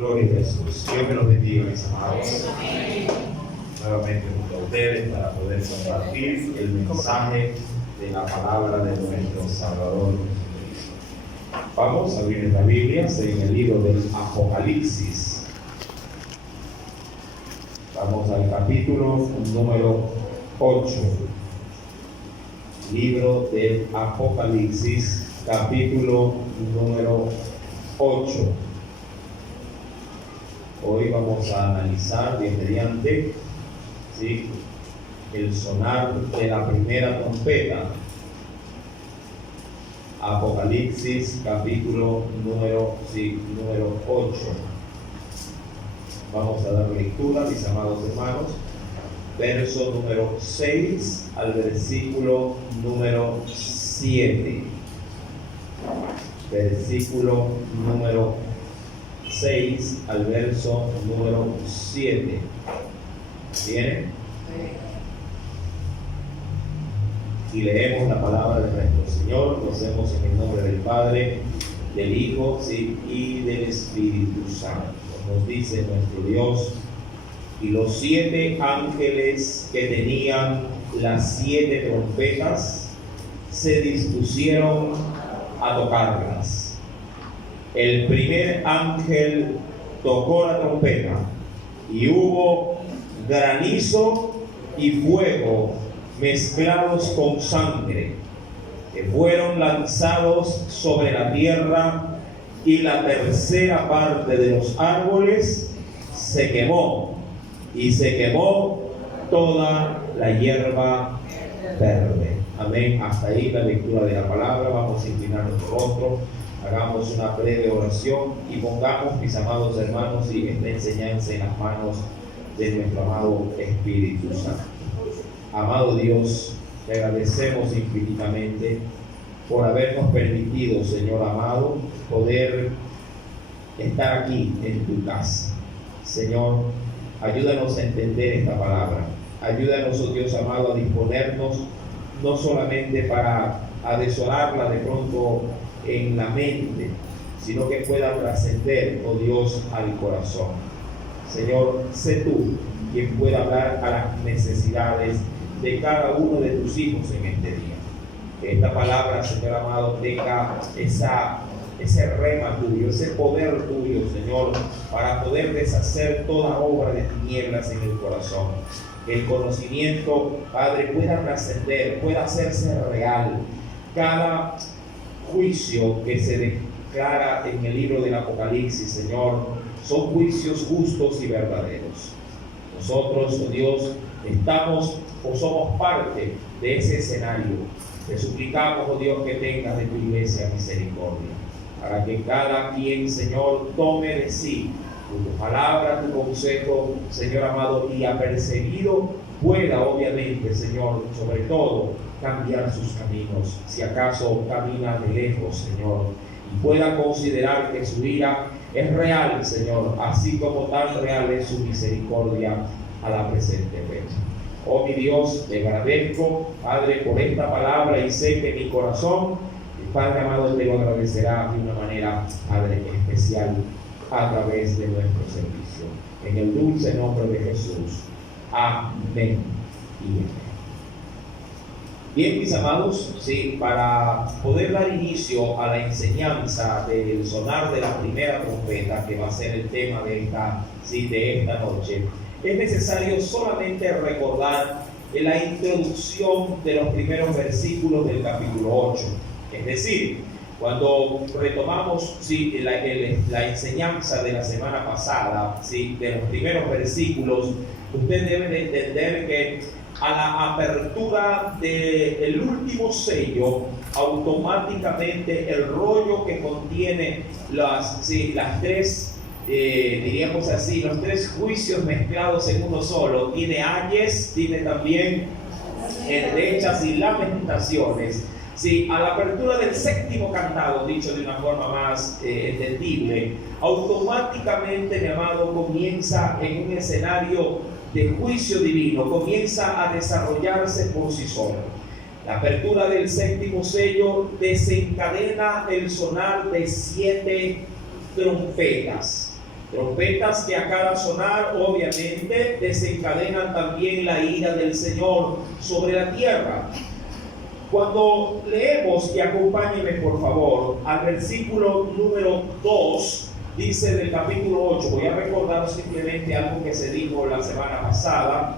Gloria a Jesús. Dios me los bendiga, mis amados. Nuevamente junto a ustedes para poder compartir el mensaje de la palabra de nuestro Salvador Jesucristo. Vamos a abrir la Biblia en el libro del Apocalipsis. Vamos al capítulo número 8. Libro del Apocalipsis, capítulo número 8. Hoy vamos a analizar mediante el sonar de la primera trompeta. Apocalipsis capítulo número 8. Vamos a dar lectura, mis amados hermanos, verso número 6 al versículo número 7. Versículo número 6 al verso número 7. ¿Bien? Y leemos la palabra de nuestro Señor. Lo hacemos en el nombre del Padre, del Hijo y del Espíritu Santo. Nos dice nuestro Dios: y los 7 ángeles que tenían las 7 trompetas se dispusieron a tocarlas. El primer ángel tocó la trompeta y hubo granizo y fuego mezclados con sangre, que fueron lanzados sobre la tierra, y la tercera parte de los árboles se quemó, y se quemó toda la hierba verde. Amén. Hasta ahí la lectura de la palabra. Vamos a inclinar nuestro rostro, hagamos una breve oración y pongamos, mis amados hermanos, esta enseñanza en las manos de nuestro amado Espíritu Santo. Amado Dios, te agradecemos infinitamente por habernos permitido, Señor amado, poder estar aquí en tu casa. Señor, ayúdanos a entender esta palabra. Ayúdanos, oh Dios amado, a disponernos no solamente para atesorarla de pronto en la mente, sino que pueda trascender, oh Dios, al corazón. Señor, sé tú quien pueda hablar a las necesidades de cada uno de tus hijos en este día. Que esta palabra, Señor amado, tenga ese rema tuyo, ese poder tuyo, Señor, para poder deshacer toda obra de tinieblas en el corazón. Que el conocimiento, Padre, pueda trascender, pueda hacerse real. Cada juicio que se declara en el libro del Apocalipsis, Señor, son juicios justos y verdaderos. Nosotros, oh Dios, estamos o somos parte de ese escenario. Te suplicamos, oh Dios, que tengas de tu iglesia misericordia, para que cada quien, Señor, tome de sí tu palabra, tu consejo, Señor amado, y apercibido pueda, obviamente, Señor, sobre todo, cambiar sus caminos, si acaso camina de lejos, Señor, y pueda considerar que su ira es real, Señor, así como tan real es su misericordia a la presente fecha. Oh mi Dios, te agradezco, Padre, por esta palabra, y sé que mi corazón, el Padre amado, te lo agradecerá de una manera, Padre, especial a través de nuestro servicio. En el dulce nombre de Jesús. Amén y amén. Bien, mis amados, para poder dar inicio a la enseñanza del sonar de la primera trompeta, que va a ser el tema de esta noche, es necesario solamente recordar la introducción de los primeros versículos del capítulo 8. Es decir, cuando retomamos la enseñanza de la semana pasada, de los primeros versículos, usted debe de entender que a la apertura del último sello, automáticamente el rollo que contiene las tres, diríamos así, los 3 juicios mezclados en uno solo, tiene ayes, tiene también endechas y lamentaciones. A la apertura del 7º cantado, dicho de una forma más entendible, automáticamente, mi amado, comienza en un escenario de juicio divino, comienza a desarrollarse por sí solo. La apertura del 7º sello desencadena el sonar de 7 trompetas. Trompetas que a cada sonar obviamente desencadenan también la ira del Señor sobre la tierra. Cuando leemos, y acompáñenme por favor, al versículo número 2, dice del capítulo 8, voy a recordar simplemente algo que se dijo la semana pasada.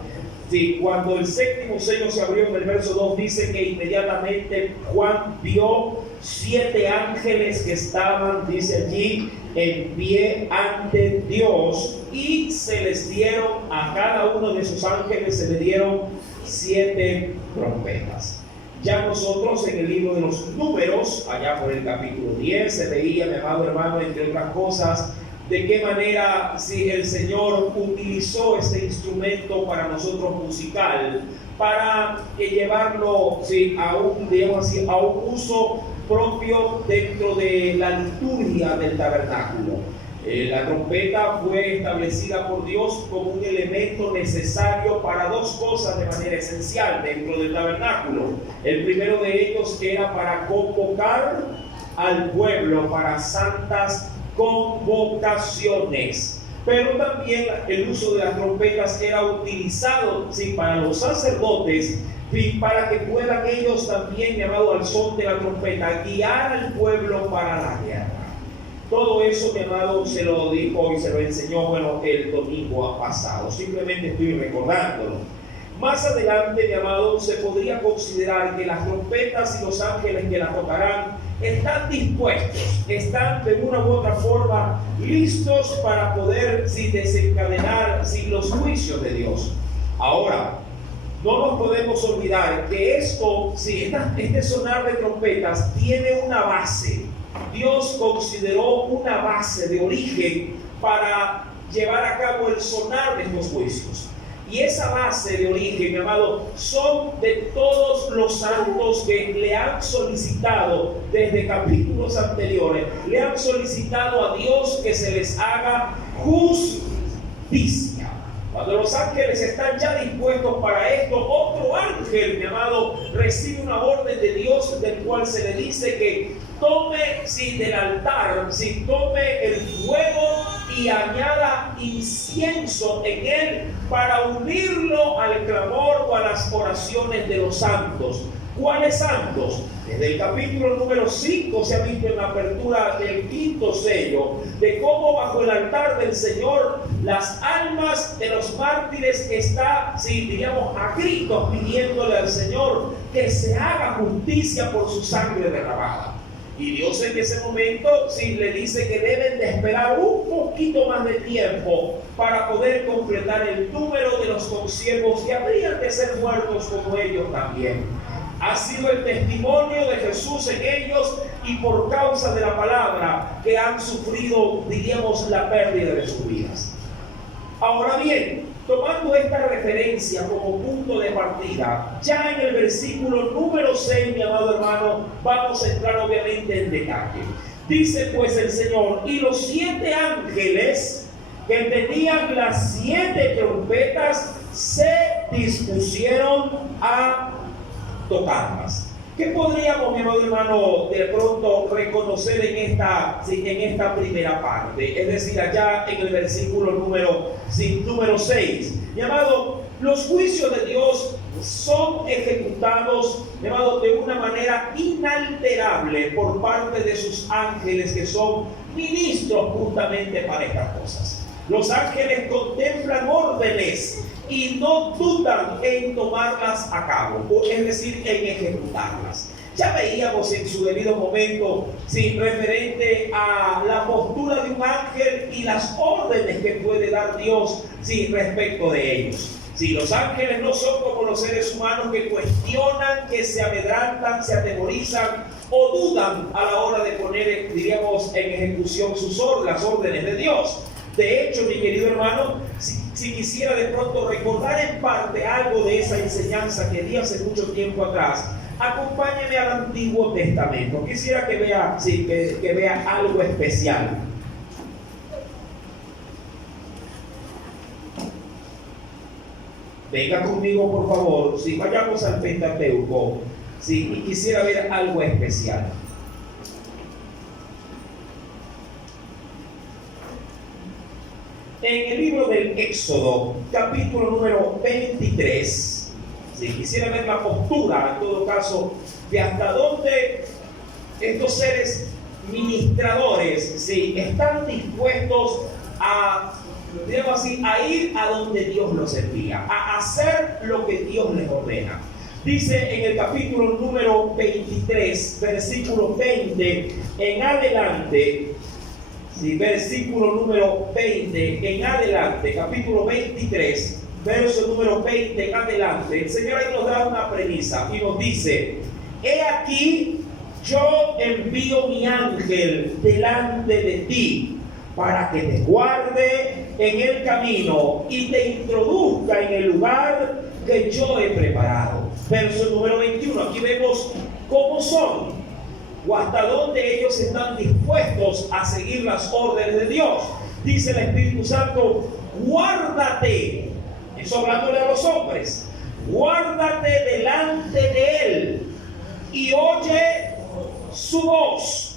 Sí, cuando el séptimo sello se abrió, en el verso 2 dice que inmediatamente Juan vio 7 ángeles que estaban, dice allí, en pie ante Dios, y se les dieron a cada uno de esos ángeles, se le dieron 7 trompetas. Ya nosotros en el libro de los Números, allá por el capítulo 10, se veía, mi amado hermano, entre otras cosas, de qué manera si el Señor utilizó este instrumento para nosotros musical, para llevarlo a un, digamos así, a un uso propio dentro de la liturgia del tabernáculo. La trompeta fue establecida por Dios como un elemento necesario para 2 cosas de manera esencial dentro del tabernáculo. El primero de ellos era para convocar al pueblo para santas convocaciones, pero también el uso de las trompetas era utilizado para los sacerdotes, y para que puedan ellos también, llamado al son de la trompeta, guiar al pueblo para la guerra. Todo eso, mi amado, se lo dijo y se lo enseñó, el domingo pasado. Simplemente estoy recordándolo. Más adelante, mi amado, se podría considerar que las trompetas y los ángeles que las tocarán están dispuestos, están de una u otra forma listos para poder desencadenar los juicios de Dios. Ahora, no nos podemos olvidar que este sonar de trompetas tiene una base. Dios consideró una base de origen para llevar a cabo el sonar de estos juicios. Y esa base de origen, mi amado, son de todos los santos que le han solicitado desde capítulos anteriores, le han solicitado a Dios que se les haga justicia. Cuando los ángeles están ya dispuestos para esto, otro ángel, mi amado, recibe una orden de Dios, del cual se le dice que tome del altar, tome el fuego y añada incienso en él para unirlo al clamor o a las oraciones de los santos. ¿Cuáles santos? Desde el capítulo número 5 se ha visto en la apertura del 5º sello de cómo bajo el altar del Señor las almas de los mártires está, a gritos pidiéndole al Señor que se haga justicia por su sangre derramada. Y Dios en ese momento le dice que deben de esperar un poquito más de tiempo para poder completar el número de los consiervos que habrían de ser muertos como ellos también. Ha sido el testimonio de Jesús en ellos y por causa de la palabra que han sufrido, la pérdida de sus vidas. Ahora bien, tomando esta referencia como punto de partida, ya en el versículo número 6, mi amado hermano, vamos a entrar obviamente en detalle. Dice pues el Señor, y los 7 ángeles que tenían las 7 trompetas se dispusieron a tocarlas. ¿Qué podríamos, mi amado hermano, de pronto reconocer en esta primera parte? Es decir, allá en el versículo número 6. Mi amado, los juicios de Dios son ejecutados, mi amado, de una manera inalterable por parte de sus ángeles que son ministros justamente para estas cosas. Los ángeles contemplan órdenes y no dudan en tomarlas a cabo, es decir, en ejecutarlas. Ya veíamos en su debido momento, referente a la postura de un ángel y las órdenes que puede dar Dios, respecto de ellos. Los ángeles no son como los seres humanos que cuestionan, que se amedrantan, se atemorizan o dudan a la hora de poner, en ejecución las órdenes de Dios. De hecho, mi querido hermano, si quisiera de pronto recordar en parte algo de esa enseñanza que di hace mucho tiempo atrás, acompáñeme al Antiguo Testamento. Quisiera que vea, que vea algo especial. Venga conmigo, por favor. Vayamos al Pentateuco. Y quisiera ver algo especial. en el libro del Éxodo, capítulo número 23. Si quisiera ver la postura, en todo caso, de hasta dónde estos seres ministradores, ¿sí?, están dispuestos a, digamos así, a ir a donde Dios los envía, a hacer lo que Dios les ordena. Dice en el capítulo número 23, versículo 20 en adelante, sí, versículo número 20 en adelante, capítulo 23, verso número 20 en adelante, el Señor ahí nos da una premisa y nos dice: he aquí, yo envío mi ángel delante de ti para que te guarde en el camino y te introduzca en el lugar que yo he preparado. Verso número 21, aquí vemos cómo son o hasta dónde ellos están dispuestos a seguir las órdenes de Dios. Dice el Espíritu Santo: guárdate, eso hablándole a los hombres, guárdate delante de él y oye su voz,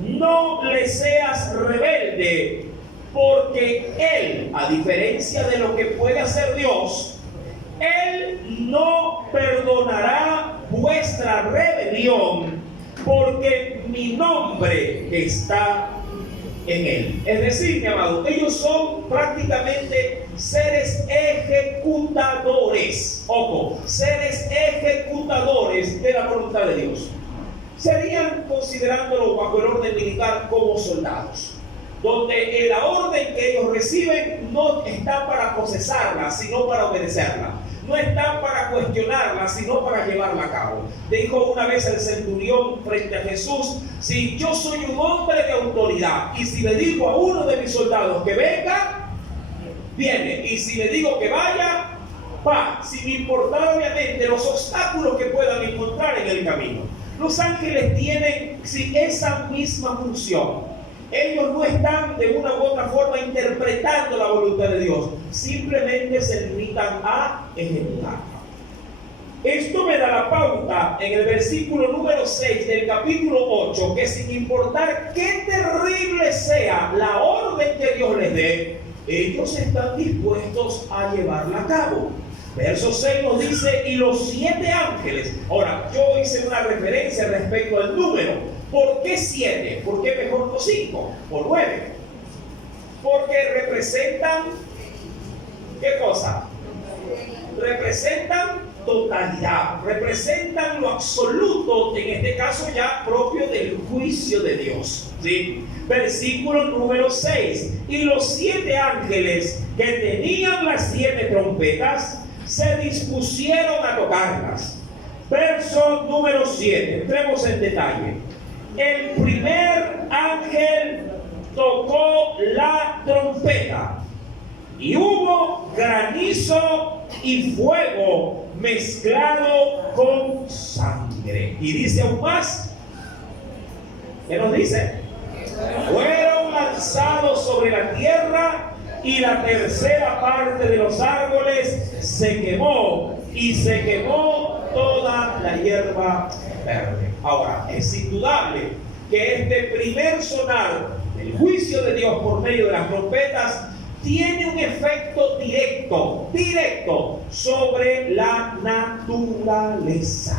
no le seas rebelde, porque él, a diferencia de lo que puede hacer Dios, él no perdonará vuestra rebelión, porque mi nombre está en él. Es decir, mi amado, ellos son prácticamente seres ejecutadores, ojo, seres ejecutadores de la voluntad de Dios. Serían, considerándolo bajo el orden militar, como soldados, donde la orden que ellos reciben no está para procesarla, sino para obedecerla. No están para cuestionarla, sino para llevarla a cabo. Dijo una vez el centurión frente a Jesús: si yo soy un hombre de autoridad, y si le digo a uno de mis soldados que venga, viene, y si le digo que vaya, va, sin importar obviamente los obstáculos que puedan encontrar en el camino. Los ángeles tienen esa misma función. Ellos no están de una u otra forma interpretando la voluntad de Dios, simplemente se limitan a ejecutarla. Esto me da la pauta en el versículo número 6 del capítulo 8, que sin importar qué terrible sea la orden que Dios les dé, ellos están dispuestos a llevarla a cabo. Verso 6 nos dice: y los 7 ángeles. Ahora, yo hice una referencia respecto al número. ¿Por qué 7? ¿Por qué mejor no 5 o 9? Porque representan, ¿qué cosa? Representan totalidad, representan lo absoluto, en este caso ya propio del juicio de Dios, ¿sí? Versículo número 6: y los 7 ángeles que tenían las 7 trompetas se dispusieron a tocarlas. Verso número 7, entremos en detalle. El primer ángel tocó la trompeta y hubo granizo y fuego mezclado con sangre. Y dice aún más, ¿qué nos dice? Fueron lanzados sobre la tierra y la tercera parte de los árboles se quemó, y se quemó toda la hierba verde. Ahora, es indudable que este primer sonar del juicio de Dios por medio de las trompetas tiene un efecto directo sobre la naturaleza.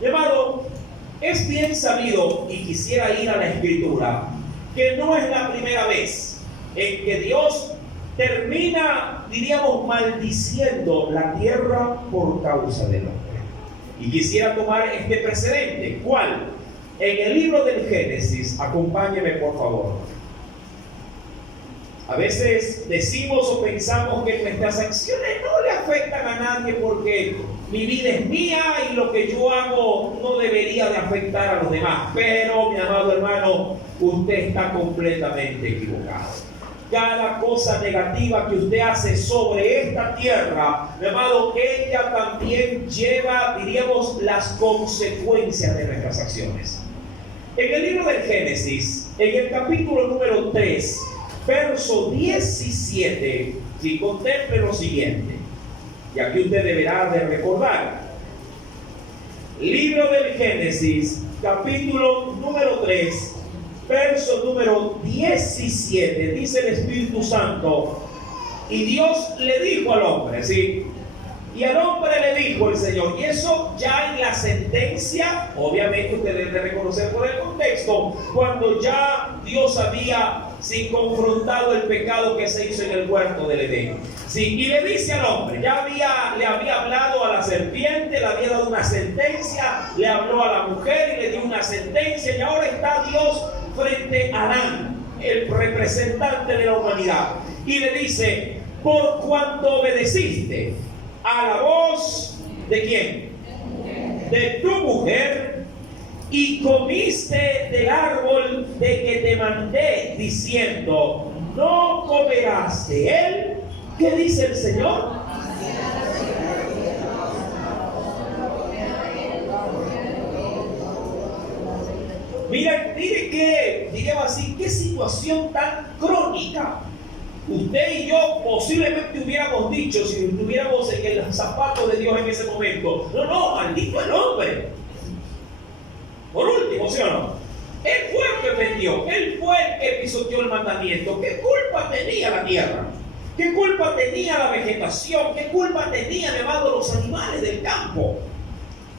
Llamado, es bien sabido, y quisiera ir a la Escritura, que no es la primera vez en que Dios termina, diríamos, maldiciendo la tierra por causa del hombre. Y quisiera tomar este precedente. ¿Cuál? En el libro del Génesis, acompáñeme por favor. A veces decimos o pensamos que nuestras acciones no le afectan a nadie porque mi vida es mía y lo que yo hago no debería de afectar a los demás. Pero, mi amado hermano, usted está completamente equivocado. Cada cosa negativa que usted hace sobre esta tierra, mi amado, ella también lleva, diríamos, las consecuencias de nuestras acciones. En el libro del Génesis, en el capítulo número 3, verso 17, si contemple lo siguiente, y aquí usted deberá de recordar. Libro del Génesis, capítulo número 3, verso número 17, dice el Espíritu Santo, y Dios le dijo al hombre, ¿sí? Y al hombre le dijo el Señor, y eso ya en la sentencia, obviamente usted debe reconocer por el contexto, cuando ya Dios había confrontado el pecado que se hizo en el huerto del Edén. Sí, y le dice al hombre, le había hablado a la serpiente, le había dado una sentencia, le habló a la mujer y le dio una sentencia, y ahora está Dios frente a Adán, el representante de la humanidad, y le dice, por cuanto obedeciste a la voz ¿de quién? De tu mujer, y comiste del árbol de que te mandé, diciendo, no comerás de él. ¿Qué dice el Señor? Mire que, digamos así, qué situación tan crónica. Usted y yo posiblemente hubiéramos dicho, si estuviéramos en el zapato de Dios en ese momento, no, maldito el hombre. Por último, ¿sí o no? Él fue el que vendió, él fue el que pisoteó el mandamiento. ¿Qué culpa tenía la tierra? ¿Qué culpa tenía la vegetación? ¿Qué culpa tenían, hermano, los animales del campo?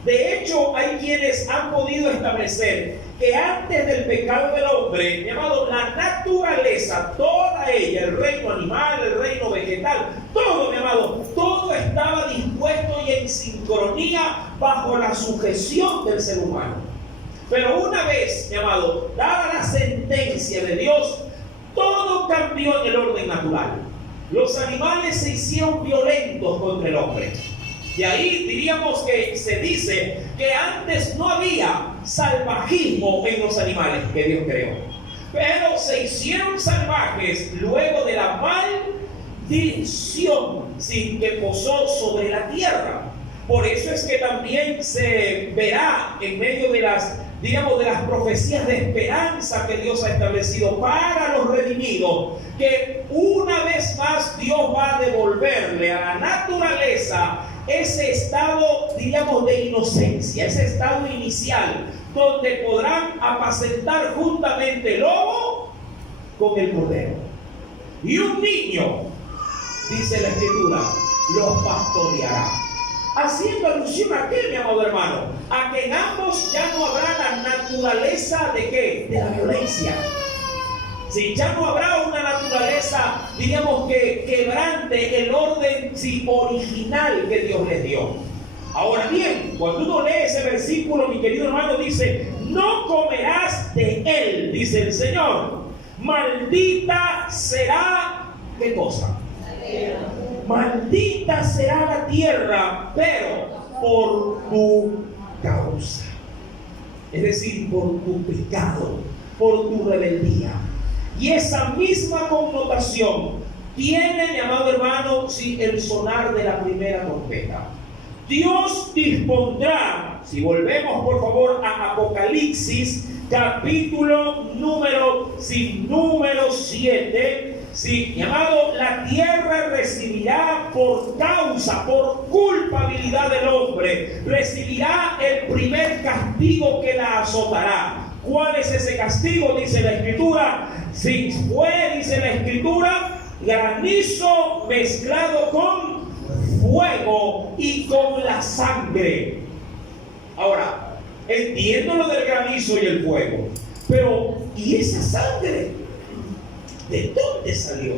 De hecho, hay quienes han podido establecer que antes del pecado del hombre, mi amado, la naturaleza, toda ella, el reino animal, el reino vegetal, todo, mi amado, todo estaba dispuesto y en sincronía bajo la sujeción del ser humano. Pero una vez, mi amado, dada la sentencia de Dios, todo cambió en el orden natural. Los animales se hicieron violentos contra el hombre. Y ahí diríamos que se dice que antes no había salvajismo en los animales que Dios creó, pero se hicieron salvajes luego de la maldición que posó sobre la tierra. Por eso es que también se verá en medio de las, digamos, de las profecías de esperanza que Dios ha establecido para los redimidos, que una vez más Dios va a devolverle a la naturaleza ese estado, diríamos, de inocencia, ese estado inicial, donde podrán apacentar juntamente el lobo con el cordero. Y un niño, dice la Escritura, los pastoreará. Haciendo alusión a qué, mi amado hermano, a que en ambos ya no habrá la naturaleza de qué, de la violencia. Si ya no habrá una naturaleza, diríamos, que quebrante el orden original que Dios les dio. Ahora bien, cuando uno lee ese versículo, mi querido hermano, dice, no comerás de él, dice el Señor. Maldita será, ¿qué cosa? Maldita será la tierra, pero por tu causa. Es decir, por tu pecado, por tu rebeldía. Y esa misma connotación tiene, mi amado hermano, el sonar de la primera trompeta. Dios dispondrá, si volvemos por favor a Apocalipsis, capítulo número 7, mi amado, la tierra recibirá por causa, por culpabilidad del hombre, recibirá el primer castigo que la azotará. ¿Cuál es ese castigo? Dice la Escritura. Si fue, dice la Escritura, granizo mezclado con fuego y con la sangre. Ahora, entiendo lo del granizo y el fuego, pero ¿y esa sangre? ¿De dónde salió?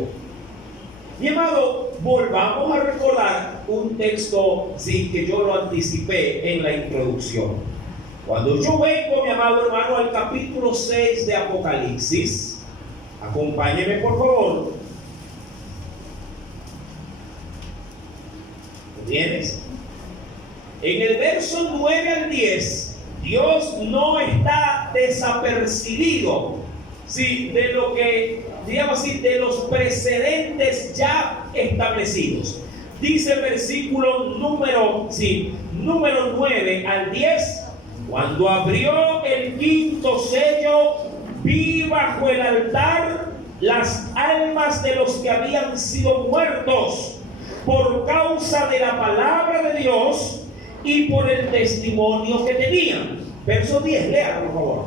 Mi amado, volvamos a recordar un texto que yo lo anticipé en la introducción. Cuando yo vengo, mi amado hermano, al capítulo 6 de Apocalipsis, acompáñeme por favor. ¿Lo tienes? En el verso 9 al 10, Dios no está desapercibido, de lo que, digamos así, de los precedentes ya establecidos. Dice el versículo número 9 al 10. Cuando abrió el quinto sello, vi bajo el altar las almas de los que habían sido muertos por causa de la palabra de Dios y por el testimonio que tenían. Verso 10, lea por favor.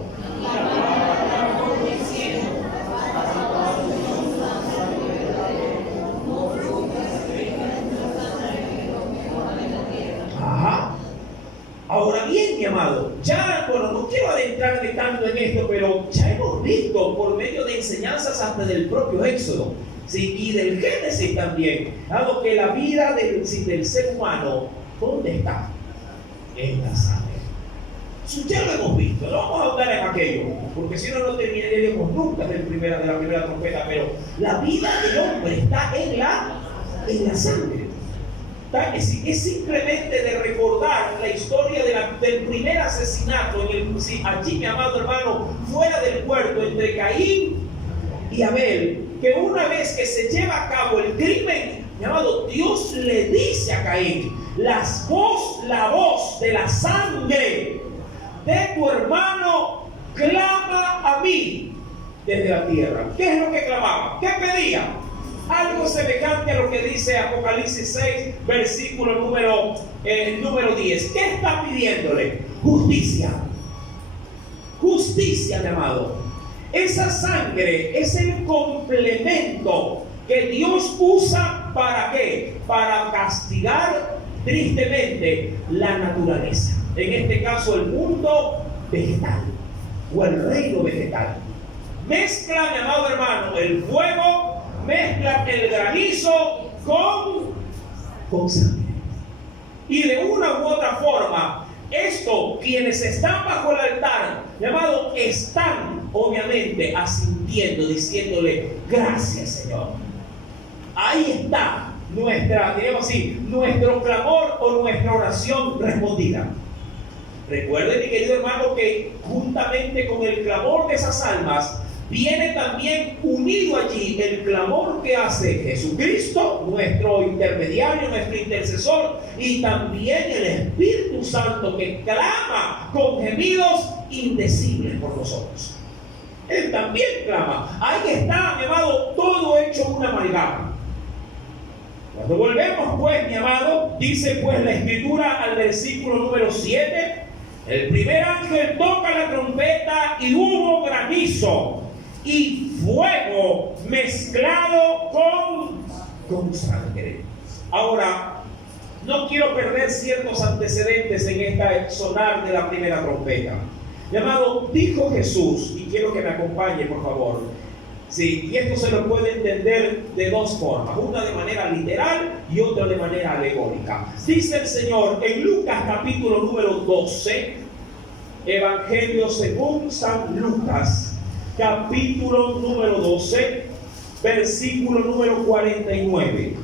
Ahora bien, mi amado, ya, bueno, no quiero adentrarme tanto en esto, pero ya hemos visto por medio de enseñanzas hasta del propio Éxodo, ¿sí? Y del Génesis también, dado que la vida del ser humano, ¿dónde está? En la sangre. Ya lo hemos visto, no vamos a ahondar en aquello, porque si no, no terminaríamos nunca de la primera trompeta, pero la vida del hombre está en la sangre. Es simplemente de recordar la historia del primer asesinato, allí, mi amado hermano, fuera del huerto, entre Caín y Abel, que una vez que se lleva a cabo el crimen, mi amado, Dios le dice a Caín, la voz de la sangre de tu hermano clama a mí desde la tierra. ¿Qué es lo que clamaba? ¿Qué pedía? Algo semejante a lo que dice Apocalipsis 6, versículo número 10. ¿Qué está pidiéndole? Justicia. Justicia, mi amado. Esa sangre es el complemento que Dios usa ¿para qué? Para castigar tristemente la naturaleza. En este caso, el mundo vegetal o el reino vegetal. Mezcla, mi amado hermano, el fuego, mezcla el granizo con sangre. Y de una u otra forma, quienes están bajo el altar, mi amado, están obviamente asintiendo, diciéndole, gracias, Señor. Ahí está nuestro clamor o nuestra oración respondida. Recuerden, mi querido hermano, que juntamente con el clamor de esas almas, viene también unido allí el clamor que hace Jesucristo, nuestro intermediario, nuestro intercesor, y también el Espíritu Santo que clama con gemidos indecibles por nosotros. Él también clama. Ahí está, mi amado, todo hecho una amalgama. Cuando volvemos, pues, mi amado, dice pues la Escritura al versículo número 7, el primer ángel toca la trompeta y hubo granizo y fuego mezclado con sangre. Ahora, no quiero perder ciertos antecedentes en esta sonar de la primera trompeta. Mi amado, dijo Jesús, y quiero que me acompañe, por favor. Sí, y esto se lo puede entender de dos formas, una de manera literal y otra de manera alegórica. Dice el Señor en Lucas capítulo número 12, Evangelio según San Lucas, capítulo número 12, versículo número 49.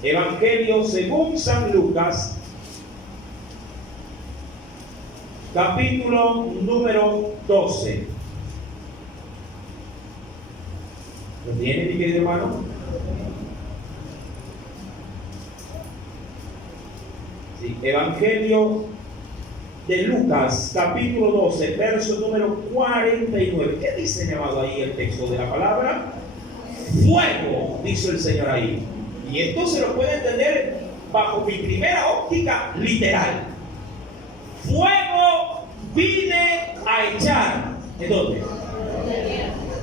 Evangelio según San Lucas, capítulo número 12. ¿Lo tiene, mi querido hermano? Sí, Evangelio de Lucas, capítulo 12, verso número 49. ¿Qué dice, mi amado, ahí el texto de la palabra? Fuego, dice el Señor ahí. Y esto se lo puede entender bajo mi primera óptica literal. Fuego vine a echar. ¿En dónde?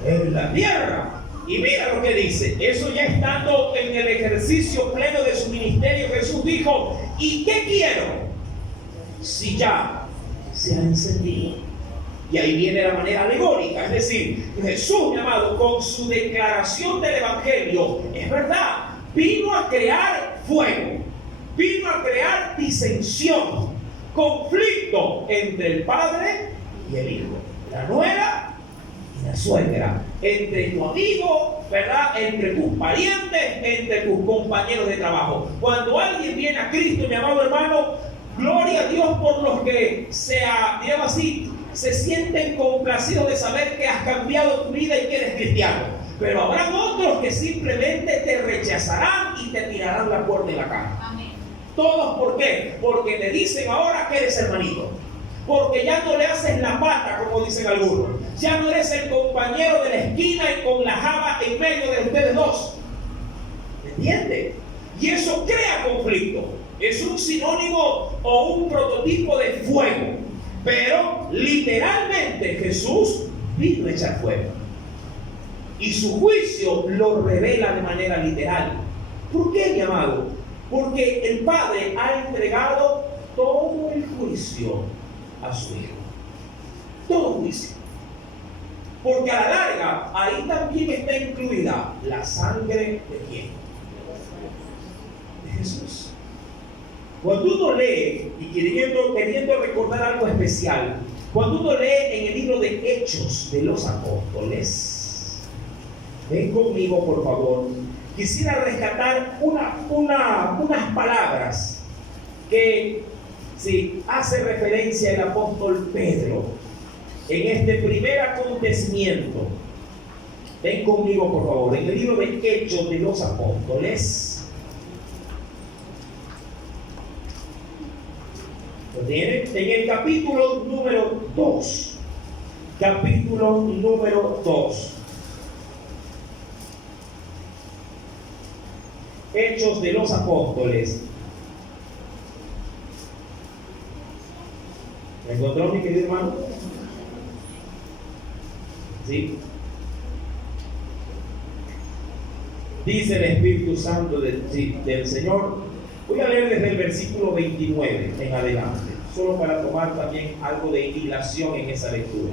En la tierra. Y mira lo que dice. Eso ya estando en el ejercicio pleno de su ministerio, Jesús dijo, ¿y qué quiero? Si ya se ha encendido. Y ahí viene la manera alegórica. Es decir, Jesús, mi amado, con su declaración del Evangelio, es verdad, vino a crear fuego, vino a crear disensión, conflicto entre el padre y el hijo, la nuera y la suegra, entre tu amigo, ¿verdad? Entre tus parientes, entre tus compañeros de trabajo. Cuando alguien viene a Cristo, mi amado hermano, gloria a Dios por los que digamos así, se sienten complacidos de saber que has cambiado tu vida y que eres cristiano. Pero habrán otros que simplemente te rechazarán y te tirarán la puerta en la cara. Amén. ¿Todos por qué? Porque te dicen ahora que eres hermanito. Porque ya no le haces la pata, como dicen algunos. Ya no eres el compañero de la esquina y con la java en medio de ustedes dos. ¿Me entiendes? Y eso crea conflicto. Es un sinónimo o un prototipo de fuego. Pero literalmente Jesús vino a echar fuego. y su juicio lo revela de manera literal. ¿Por qué, mi amado? Porque el Padre ha entregado todo el juicio a su Hijo. Todo juicio. Porque a la larga, ahí también está incluida la sangre de ¿quién? De Jesús. Cuando uno lee, y queriendo recordar algo especial, cuando uno lee en el libro de Hechos de los Apóstoles, ven conmigo por favor, quisiera rescatar unas palabras que hace referencia el apóstol Pedro en este primer acontecimiento. Ven conmigo por favor, en el libro de Hechos de los Apóstoles. ¿Lo tienen? En el capítulo número 2. Capítulo número 2. Hechos de los Apóstoles. ¿Me encontró, mi querido hermano? ¿Sí? Dice el Espíritu Santo del Señor. Voy a leer desde el versículo 29 en adelante, solo para tomar también algo de hilación en esa lectura,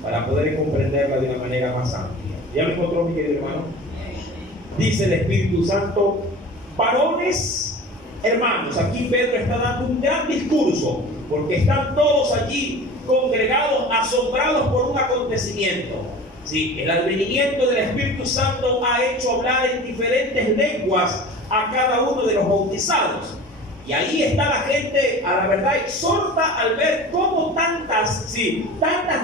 para poder comprenderla de una manera más amplia. ¿Ya me encontró, mi querido hermano? Dice el Espíritu Santo: varones, hermanos. Aquí Pedro está dando un gran discurso, porque están todos allí congregados, asombrados por un acontecimiento. Sí, el advenimiento del Espíritu Santo ha hecho hablar en diferentes lenguas a cada uno de los bautizados. Y ahí está la gente, a la verdad, exhorta al ver cómo tantas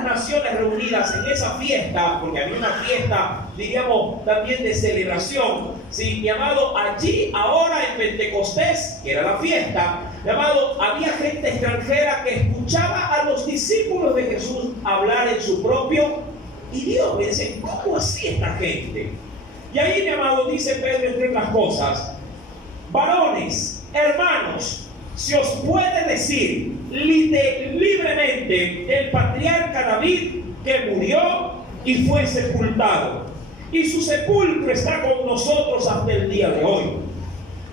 naciones reunidas en esa fiesta, porque había una fiesta, diríamos, también de celebración, mi amado, allí ahora en Pentecostés, que era la fiesta, mi amado, había gente extranjera que escuchaba a los discípulos de Jesús hablar en su propio idioma. Y dicen, ¿cómo así esta gente? Y ahí, mi amado, dice Pedro, entre otras cosas: varones, hermanos, se os puede decir libremente el patriarca David, que murió y fue sepultado, y su sepulcro está con nosotros hasta el día de hoy.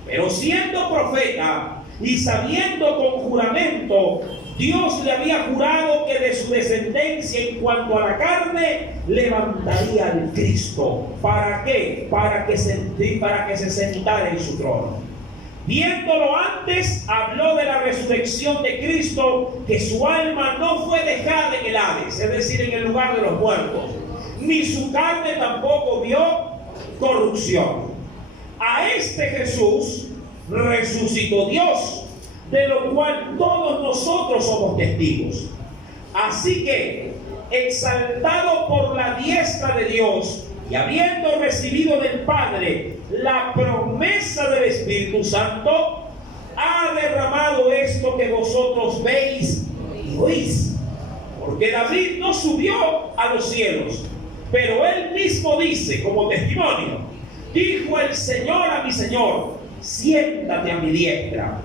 Pero siendo profeta y sabiendo con juramento, Dios le había jurado que de su descendencia en cuanto a la carne levantaría al Cristo. ¿Para qué? Para que se sentara en su trono. Viéndolo antes, habló de la resurrección de Cristo, que su alma no fue dejada en el Hades, es decir, en el lugar de los muertos, ni su carne tampoco vio corrupción. A este Jesús resucitó Dios, de lo cual todos nosotros somos testigos. Así que, exaltado por la diestra de Dios, y habiendo recibido del Padre la promesa del Espíritu Santo, ha derramado esto que vosotros veis y oís. Porque David no subió a los cielos, pero él mismo dice como testimonio: dijo el Señor a mi Señor, siéntate a mi diestra,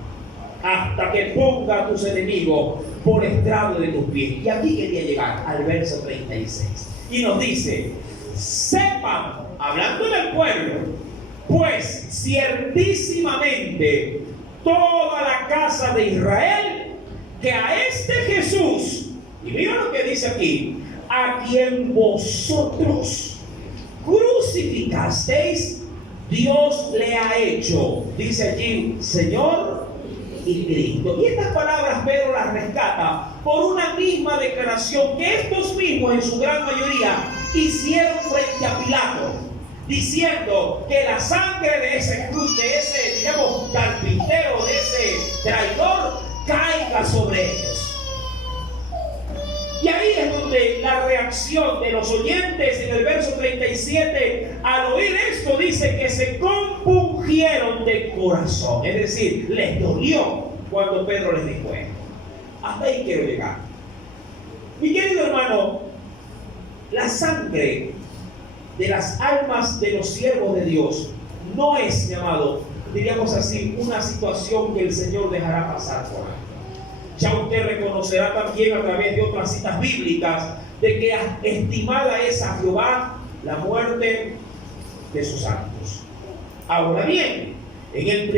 hasta que ponga a tus enemigos por estrado de tus pies. Y aquí quería llegar al verso 36. Y nos dice: sepan, hablando del pueblo, pues ciertísimamente toda la casa de Israel, que a este Jesús, y mira lo que dice aquí, a quien vosotros crucificasteis, Dios le ha hecho, dice allí, Señor y Cristo. Y estas palabras Pedro las rescata por una misma declaración que estos mismos en su gran mayoría hicieron frente a Pilato, diciendo que la sangre de ese digamos, carpintero, de ese traidor, caiga sobre ellos. Y ahí es donde la reacción de los oyentes en el verso 37, al oír esto, dice que se compungieron de corazón, es decir, les dolió cuando Pedro les dijo esto. Hasta ahí quiero llegar. Mi querido hermano, la sangre de las almas de los siervos de Dios no es, llamado, diríamos así, una situación que el Señor dejará pasar por ahí. Ya usted reconocerá también a través de otras citas bíblicas de que estimada es a Jehová la muerte de sus santos. Ahora bien, en el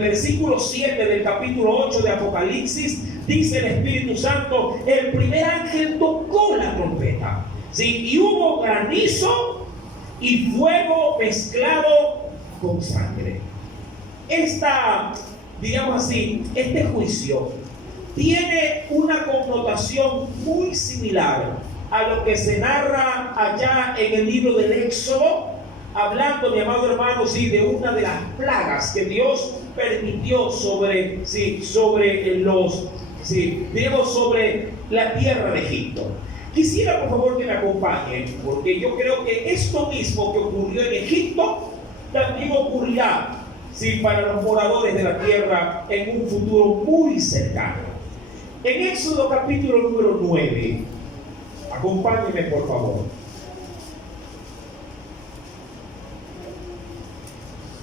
versículo 7 del capítulo 8 de Apocalipsis, dice el Espíritu Santo, el primer ángel tocó la trompeta, ¿sí? Y hubo granizo y fuego mezclado con sangre. Digamos así, este juicio tiene una connotación muy similar a lo que se narra allá en el libro del Éxodo, hablando, mi amado hermano, sí, de una de las plagas que Dios permitió sobre la tierra de Egipto. Quisiera, por favor, que me acompañen, porque yo creo que esto mismo que ocurrió en Egipto también ocurrirá, sí, para los moradores de la tierra en un futuro muy cercano. En Éxodo capítulo número 9, acompáñenme, por favor.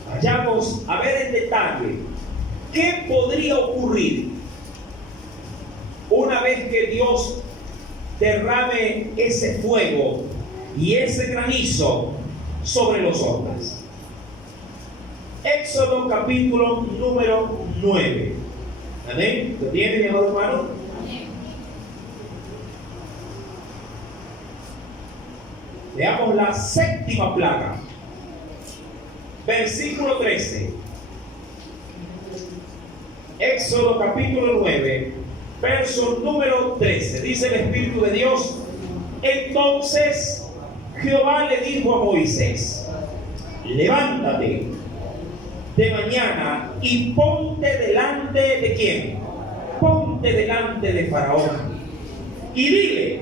Vayamos a ver en detalle qué podría ocurrir una vez que Dios derrame ese fuego y ese granizo sobre los hombres. Éxodo capítulo número 9. ¿Amén? ¿Lo tiene, mi amado hermano? Veamos la séptima plaga. Versículo 13. Éxodo capítulo 9, verso número 13. Dice el Espíritu de Dios: entonces Jehová le dijo a Moisés: levántate de mañana y ponte delante de ¿quién? Ponte delante de Faraón y dile: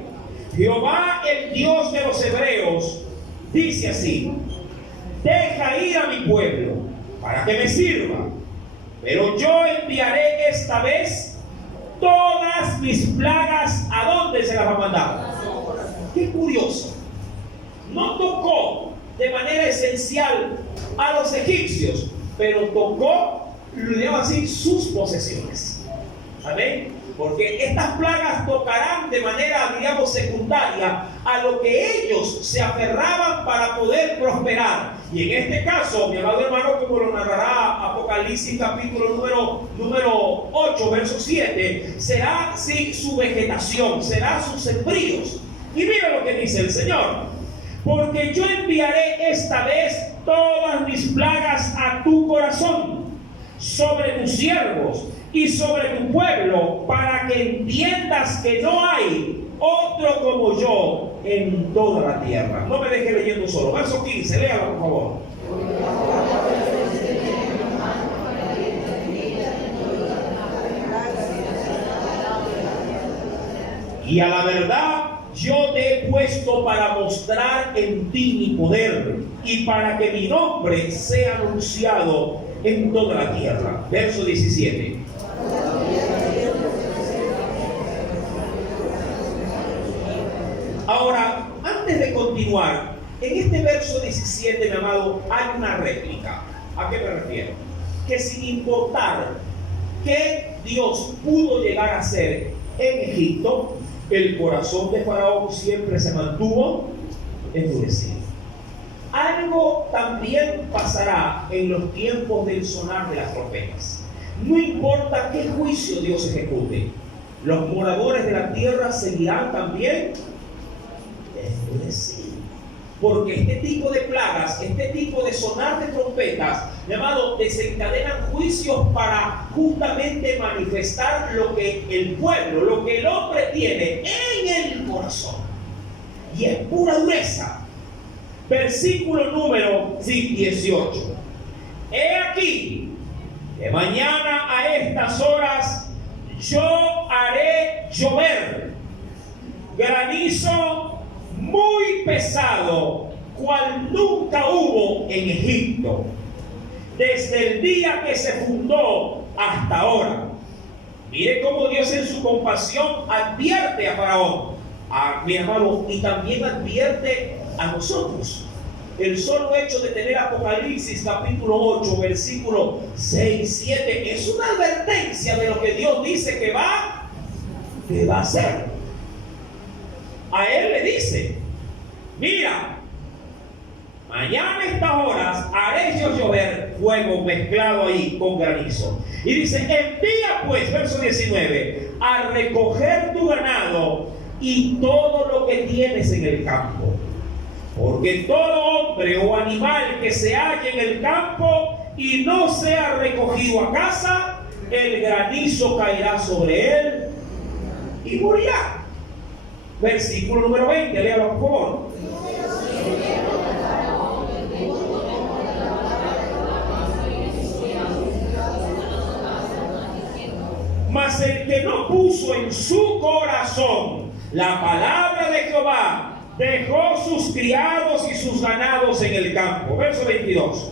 Jehová, el Dios de los hebreos, dice así: deja ir a mi pueblo para que me sirva, pero yo enviaré esta vez todas mis plagas. ¿A dónde se las va a mandar? Qué curioso. No tocó de manera esencial a los egipcios, pero tocó, digamos así, sus posesiones. Amén. Porque estas plagas tocarán de manera, digamos, secundaria a lo que ellos se aferraban para poder prosperar. Y en este caso, mi amado hermano, como lo narrará Apocalipsis capítulo número 8, verso 7, será sí su vegetación, será sus sembríos. Y mira lo que dice el Señor: porque yo enviaré esta vez todas mis plagas a tu corazón, sobre tus siervos y sobre tu pueblo, para que entiendas que no hay otro como yo en toda la tierra. No me deje leyendo solo. Verso 15, léalo por favor. Y a la verdad yo te he puesto para mostrar en ti mi poder y para que mi nombre sea anunciado en toda la tierra. Verso 17. Ahora, antes de continuar, en este verso 17, mi amado, hay una réplica. ¿A qué me refiero? Que sin importar qué Dios pudo llegar a hacer en Egipto, el corazón de Faraón siempre se mantuvo endurecido. Algo también pasará en los tiempos del sonar de las trompetas. No importa qué juicio Dios ejecute, los moradores de la tierra seguirán también endurecidos. Porque este tipo de plagas, este tipo de sonar de trompetas, llamado, desencadenan juicios para justamente manifestar lo que el pueblo, lo que el hombre tiene en el corazón. Y es pura dureza. Versículo número 18. He aquí que mañana a estas horas yo haré llover granizo muy pesado, cual nunca hubo en Egipto, desde el día que se fundó hasta ahora. Mire cómo Dios en su compasión advierte a Faraón, mi hermano, y también advierte a nosotros. El solo hecho de tener Apocalipsis capítulo 8, versículo 6, 7, es una advertencia de lo que Dios dice que va a hacer. A él le dice: mira, mañana a estas horas haré yo llover fuego mezclado ahí con granizo. Y dice, envía pues, verso 19, a recoger tu ganado y todo lo que tienes en el campo. Porque todo hombre o animal que se halle en el campo y no sea recogido a casa, el granizo caerá sobre él y morirá. Versículo número 20, léalo por favor. Mas el que no puso en su corazón la palabra de Jehová, dejó sus criados y sus ganados en el campo. Verso 22.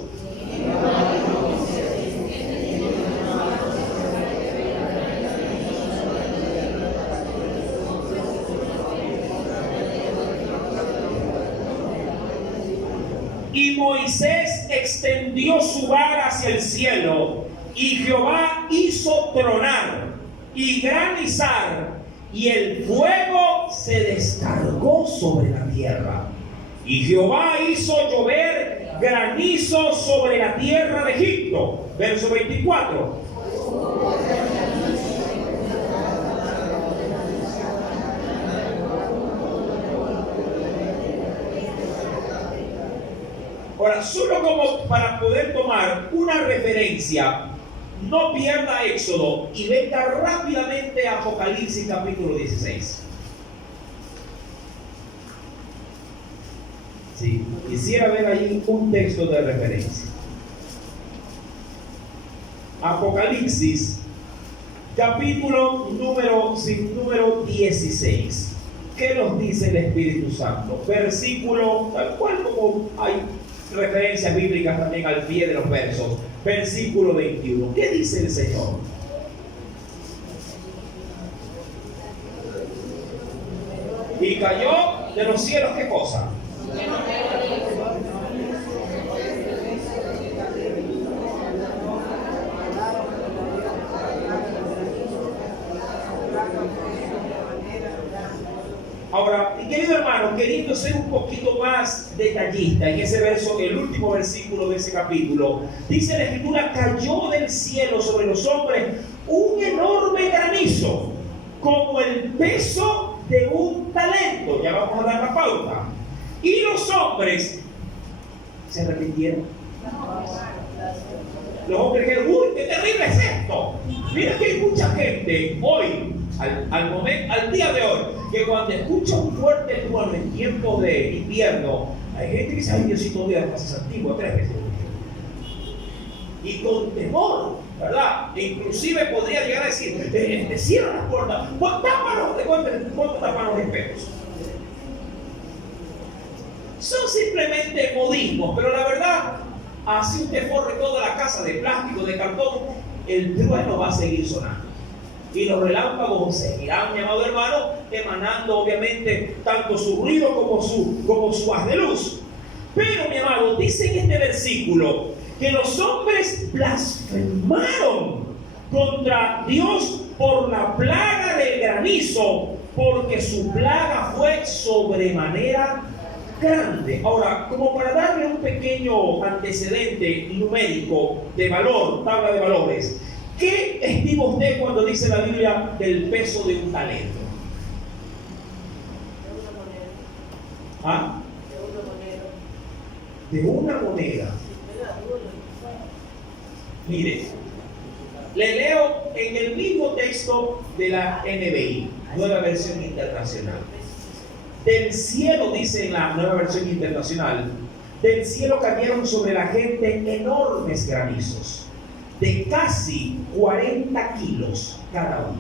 Y Moisés extendió su vara hacia el cielo, y Jehová hizo tronar y granizar, y el fuego se descargó sobre la tierra. Y Jehová hizo llover granizo sobre la tierra de Egipto. Verso 24. Ahora, solo como para poder tomar una referencia, no pierda Éxodo y venga rápidamente a Apocalipsis capítulo 16. Sí, quisiera ver ahí un texto de referencia. Apocalipsis capítulo número 16. ¿Qué nos dice el Espíritu Santo? Versículo, tal cual como hay referencias bíblicas también al pie de los versos. Versículo 21. ¿Qué dice el Señor? Y cayó de los cielos, ¿qué cosa? Ahora, mi querido hermano, queriendo ser un poquito más detallista, en ese verso, el último versículo de ese capítulo, dice la Escritura, cayó del cielo sobre los hombres un enorme granizo, como el peso de un talento. Ya vamos a dar la pauta. Y los hombres se arrepintieron. Los hombres dijeron, uy, qué terrible es esto. Mira que hay mucha gente hoy, al día de hoy, que cuando escucha un fuerte trueno en tiempo de invierno, hay gente que dice, ay, Diosito, voy a pasar antiguo 3 veces. Y con temor, ¿verdad? E inclusive podría llegar a decir, cierra las puertas, ¿cuánto tapan los espejos? Son simplemente modismos, pero la verdad, así usted forre toda la casa de plástico, de cartón, el trueno va a seguir sonando. Y los relámpagos seguirán, mi amado hermano, emanando obviamente tanto su ruido como su haz de luz. Pero, mi amado, dice en este versículo que los hombres blasfemaron contra Dios por la plaga del granizo, porque su plaga fue sobremanera grande. Ahora, como para darle un pequeño antecedente numérico de valor, tabla de valores, ¿qué estima usted cuando dice la Biblia del peso de un talento? ¿Ah? De una moneda. Mire, le leo en el mismo texto de la NBI, Nueva Versión Internacional. Del cielo, dice en la Nueva Versión Internacional, del cielo cayeron sobre la gente enormes granizos, de casi 40 kilos cada uno.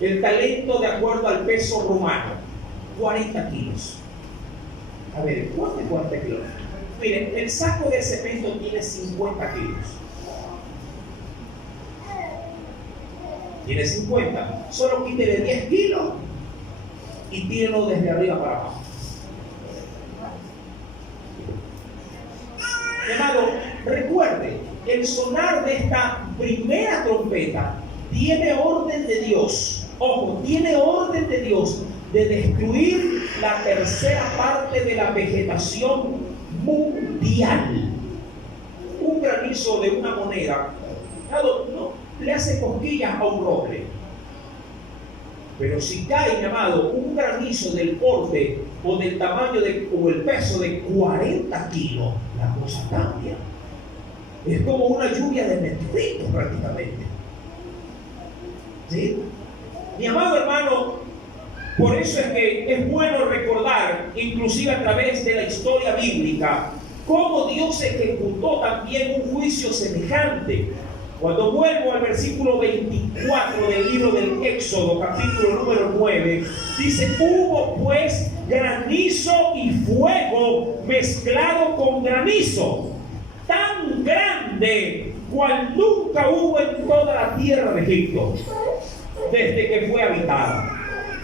El talento, de acuerdo al peso romano, 40 kilos. A ver, ¿cuánto es 40 kilos? Miren, el saco de cemento tiene 50 kilos. Tiene 50. Solo quítele 10 kilos y tírelo desde arriba para abajo. Amado, recuerde, el sonar de esta primera trompeta tiene orden de Dios ojo, tiene orden de Dios de destruir la tercera parte de la vegetación mundial. Un granizo de una moneda no le hace cosquillas a un roble. Pero si cae, mi amado, un granizo del porte o del tamaño o el peso de 40 kilos, la cosa cambia. Es como una lluvia de meteoritos prácticamente. ¿Sí? Mi amado hermano, por eso es que es bueno recordar, inclusive a través de la historia bíblica, cómo Dios ejecutó también un juicio semejante. Cuando vuelvo al versículo 24 del libro del Éxodo, capítulo número 9, dice: hubo pues granizo y fuego mezclado con granizo, tan grande cual nunca hubo en toda la tierra de Egipto, desde que fue habitada.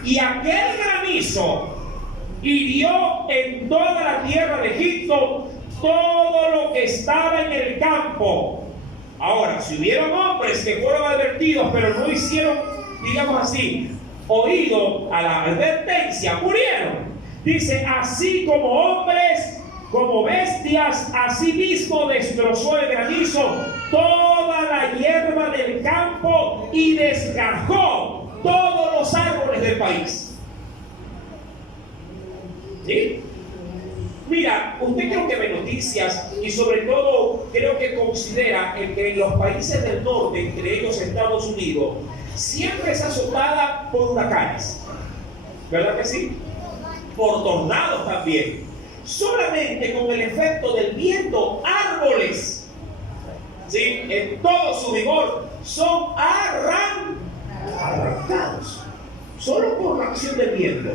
Y aquel granizo hirió en toda la tierra de Egipto todo lo que estaba en el campo. Ahora, si hubieron hombres que fueron advertidos, pero no hicieron, digamos así, oído a la advertencia, murieron. Dice: así como hombres, como bestias, así mismo destrozó el granizo toda la hierba del campo y desgajó todos los árboles del país. ¿Sí? Mira, usted creo que ve noticias y sobre todo creo que considera que en los países del norte, entre ellos Estados Unidos, siempre es azotada por huracanes. ¿Verdad que sí? Por tornados también. Solamente con el efecto del viento, árboles, ¿sí?, en todo su vigor, son arrancados. Solo por la acción del viento.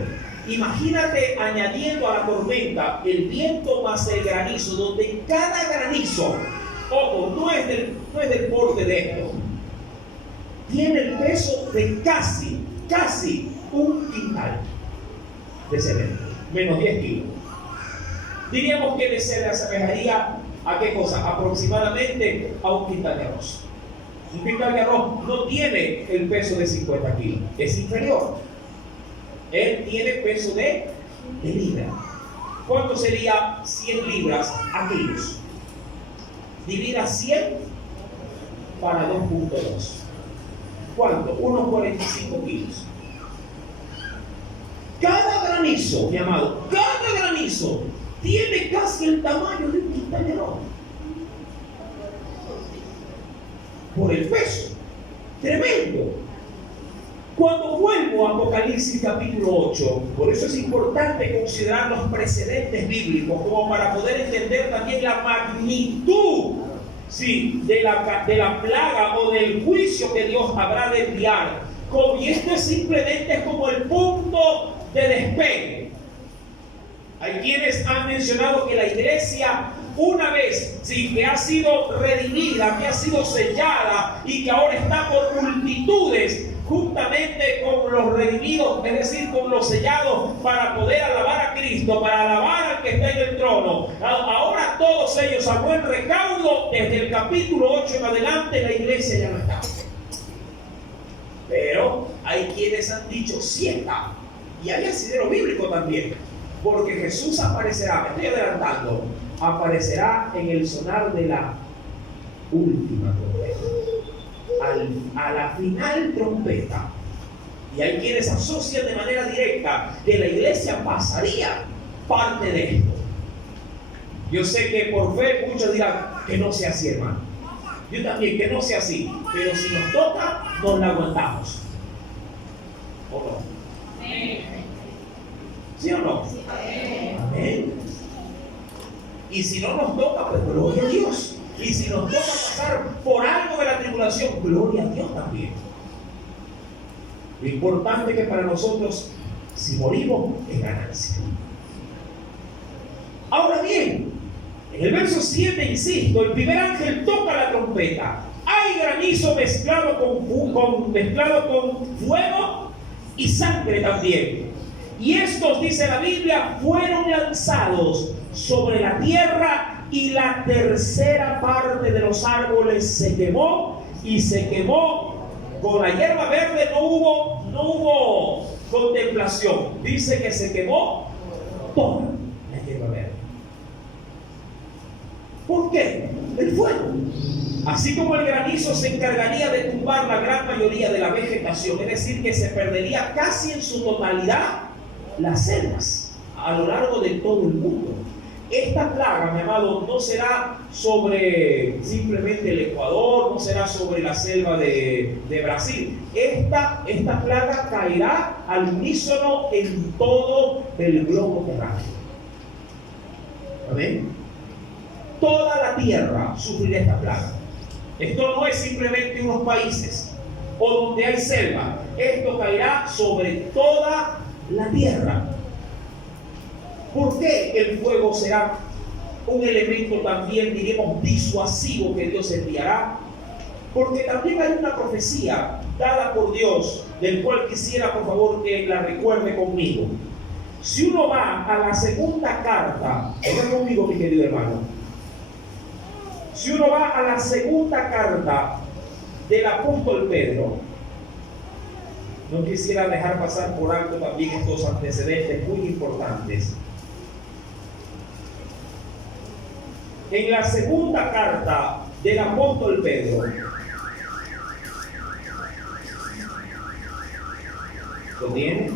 Imagínate añadiendo a la tormenta el viento más el granizo, donde cada granizo, ojo, no es del porte de esto, tiene el peso de casi un quintal de cemento, menos 10 kilos. Diríamos que se le asemejaría a qué cosa, aproximadamente a un quintal de arroz. Un quintal de arroz no tiene el peso de 50 kilos, es inferior. Él tiene peso de libra. ¿Cuánto sería 100 libras a kilos? Divida 100 para 2.2. ¿Cuánto? Unos 45 kilos. Cada granizo, mi amado, cada granizo tiene casi el tamaño de un quintal de arroz. Por el peso. Tremendo. Cuando vuelvo a Apocalipsis capítulo 8, por eso es importante considerar los precedentes bíblicos, como para poder entender también la magnitud, ¿sí?, de la plaga o del juicio que Dios habrá de enviar. Y esto es simplemente como el punto de despegue. Hay quienes han mencionado que la iglesia, una vez, sí, que ha sido redimida, que ha sido sellada y que ahora está por multitudes, juntamente con los redimidos, es decir, con los sellados, para poder alabar a Cristo, para alabar al que está en el trono. Ahora todos ellos a buen recaudo, desde el capítulo 8 en adelante, la iglesia ya no está. Pero hay quienes han dicho sí está, y hay asidero bíblico también, porque Jesús aparecerá, me estoy adelantando, aparecerá en el sonar de la última trompeta. A la final trompeta. Y hay quienes asocian de manera directa que la iglesia pasaría parte de esto. Yo sé que por fe muchos dirán que no sea así, hermano. Yo también, que no sea así. Pero si nos toca, nos la aguantamos. ¿O no? ¿Sí o no? Amén. Y si no nos toca, pues gloria a Dios. Y si nos toca pasar por algo de la tribulación, gloria a Dios también. Lo importante es que para nosotros, si morimos, es ganancia. Ahora bien, en el verso 7, insisto, el primer ángel toca la trompeta. Hay granizo mezclado con fuego y sangre también. Y estos, dice la Biblia, fueron lanzados sobre la tierra, y la tercera parte de los árboles se quemó, y se quemó. Con la hierba verde no hubo no hubo contemplación. Dice que se quemó toda la hierba verde. ¿Por qué? El fuego. Así como el granizo se encargaría de tumbar la gran mayoría de la vegetación, es decir, que se perdería casi en su totalidad las selvas a lo largo de todo el mundo. Esta plaga, mi amado, no será sobre simplemente el Ecuador, no será sobre la selva de Brasil. Esta plaga caerá al unísono en todo el globo terráqueo. ¿Amén? Toda la tierra sufrirá esta plaga. Esto no es simplemente unos países o donde hay selva. Esto caerá sobre toda la tierra. ¿Por qué el fuego será un elemento también, diríamos, disuasivo que Dios enviará? Porque también hay una profecía dada por Dios, del cual quisiera, por favor, que la recuerde conmigo. Si uno va a la segunda carta, venga conmigo, mi querido hermano. Si uno va a la segunda carta del apóstol Pedro, no quisiera dejar pasar por alto también estos antecedentes muy importantes. En la segunda carta del apóstol Pedro, ¿lo tiene?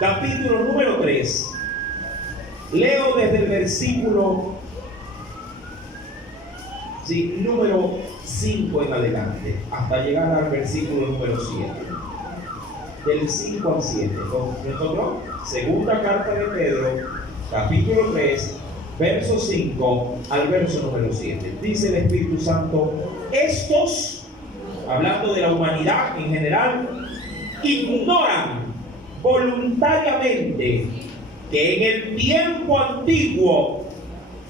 Capítulo número 3. Leo desde el versículo número 5 en adelante, hasta llegar al versículo número 7. Del 5 al 7. ¿Me encontró? Segunda carta de Pedro, capítulo 3, verso 5 al verso número 7. Dice el Espíritu Santo: estos, hablando de la humanidad en general, ignoran voluntariamente que en el tiempo antiguo